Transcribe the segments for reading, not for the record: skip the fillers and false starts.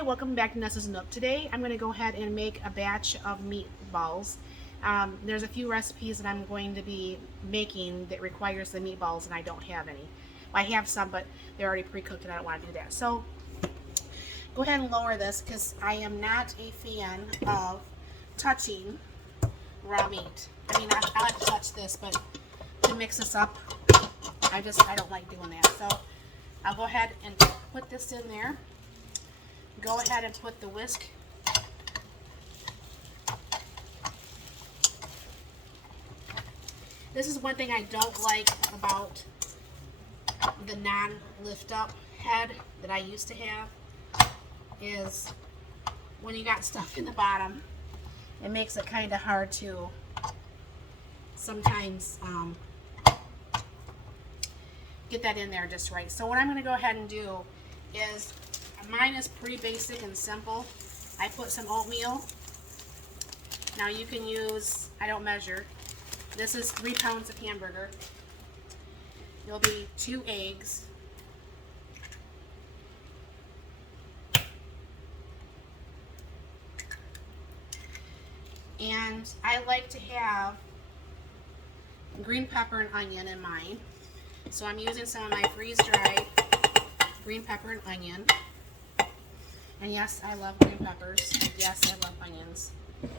Hi, welcome back to Nessa's Nook. Today I'm going to go ahead and make a batch of meatballs. There's a few recipes that I'm going to be making that requires the meatballs and I don't have any. Well, I have some, but they're already pre-cooked and I don't want to do that. So go ahead and lower this because I am not a fan of touching raw meat. I mean, I like to touch this, but to mix this up, I don't like doing that. So I'll go ahead and put this in there. Go ahead and put the whisk This is one thing I don't like about the non-lift up head that I used to have, is when you got stuff in the bottom, it makes it kind of hard to sometimes get that in there just right. So what I'm going to go ahead and do is, mine is pretty basic and simple. I put some oatmeal. Now you can use, I don't measure, this is 3 pounds of hamburger. It'll be 2 eggs. And I like to have green pepper and onion in mine. So I'm using some of my freeze-dried green pepper and onion. And yes, I love green peppers. Yes, I love onions. Okay.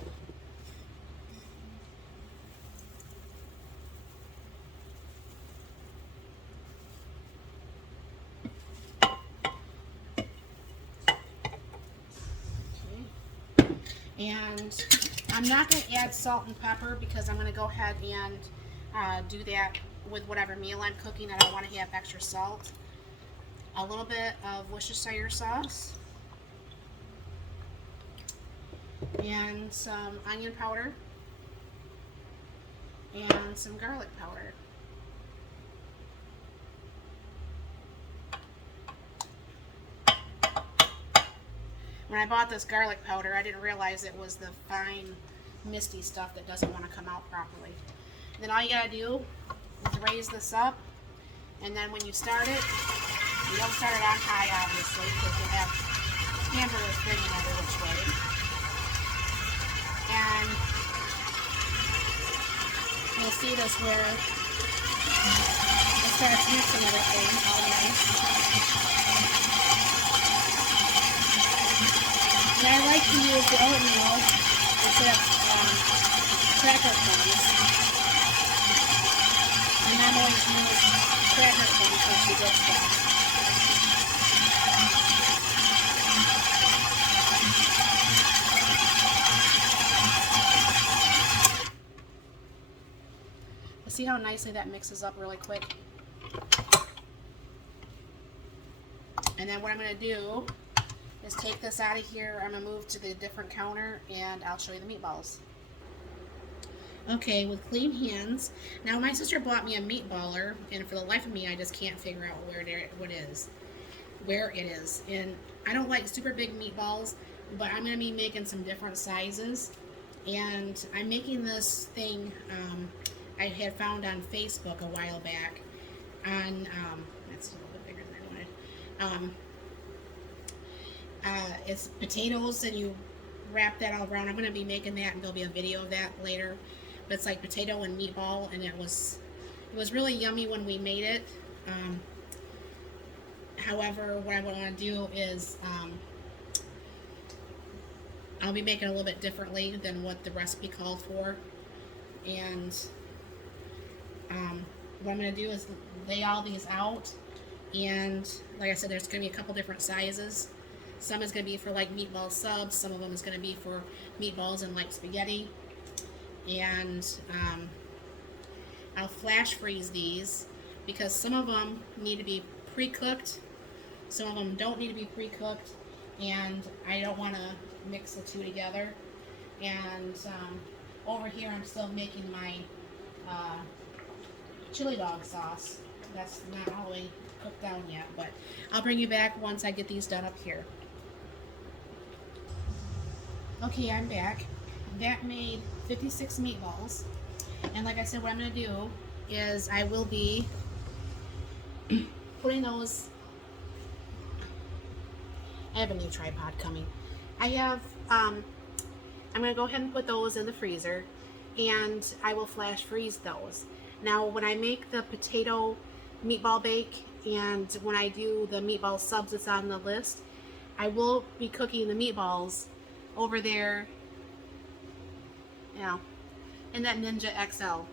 And I'm not going to add salt and pepper because I'm going to go ahead and do that with whatever meal I'm cooking. I don't want to have extra salt. A little bit of Worcestershire sauce. And some onion powder. And some garlic powder. When I bought this garlic powder, I didn't realize it was the fine, misty stuff that doesn't want to come out properly. And then all you gotta do is raise this up, and then when you start it, you don't start it on high, obviously, because you'll have hamburgers spinning every which way. And you'll see this where it starts mixing everything all nice. And I like to use the oatmeal instead of cracker crumbs. And I'm going to use cracker crumbs for the good stuff. See how nicely that mixes up really quick? And then what I'm going to do is take this out of here. I'm going to move to the different counter and I'll show you the meatballs. Okay, with clean hands. Now my sister bought me a meatballer, and for the life of me I just can't figure out where it is. And I don't like super big meatballs, but I'm going to be making some different sizes. And I'm making this thing I had found on Facebook a while back. That's a little bit bigger than I wanted. It's potatoes, and you wrap that all around. I'm going to be making that, and there'll be a video of that later. But it's like potato and meatball, and it was really yummy when we made it. However, what I want to do is I'll be making it a little bit differently than what the recipe called for. And what I'm going to do is lay all these out, and like I said, there's going to be a couple different sizes. Some is going to be for like meatball subs, some of them is going to be for meatballs and like spaghetti. And I'll flash freeze these because some of them need to be pre-cooked, some of them don't need to be pre-cooked, and I don't want to mix the two together. And over here I'm still making my chili dog sauce. That's not all the way cooked down yet, but I'll bring you back once I get these done up here. Okay, I'm back. That made 56 meatballs, and like I said, what I'm going to do is I will be putting those I have a new tripod coming. I have, I'm going to go ahead and put those in the freezer, and I will flash freeze those. Now, when I make the potato meatball bake and when I do the meatball subs that's on the list, I will be cooking the meatballs over there, you know, in that Ninja XL.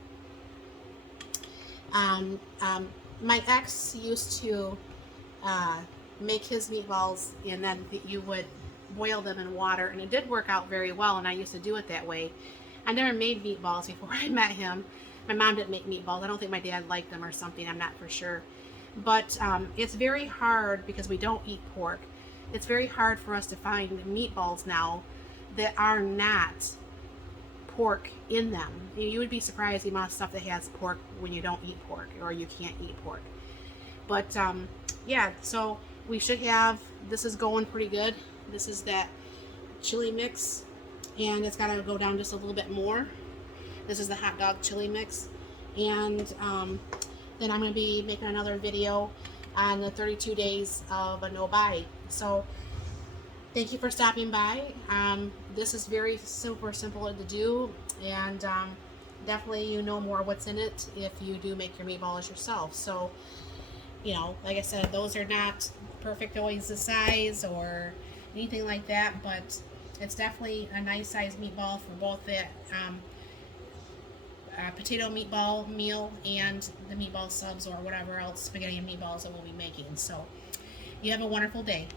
Um, um, my ex used to make his meatballs, and then you would boil them in water, and it did work out very well, and I used to do it that way. I never made meatballs before I met him. My mom didn't make meatballs. I don't think my dad liked them or something. I'm not for sure. But it's very hard because we don't eat pork. It's very hard for us to find meatballs now that are not pork in them. You would be surprised the amount of stuff that has pork when you don't eat pork or you can't eat pork. But yeah, so we should have, this is going pretty good. This is that chili mix, and it's got to go down just a little bit more. This is the hot dog chili mix. And then I'm going to be making another video on the 32 days of a no-buy. So thank you for stopping by. This is very super simple to do, and definitely you know more what's in it if you do make your meatballs yourself. So, you know, like I said, those are not perfect always the size or anything like that, but it's definitely a nice size meatball for both the potato meatball meal and the meatball subs or whatever else spaghetti and meatballs that we'll be making. So you have a wonderful day.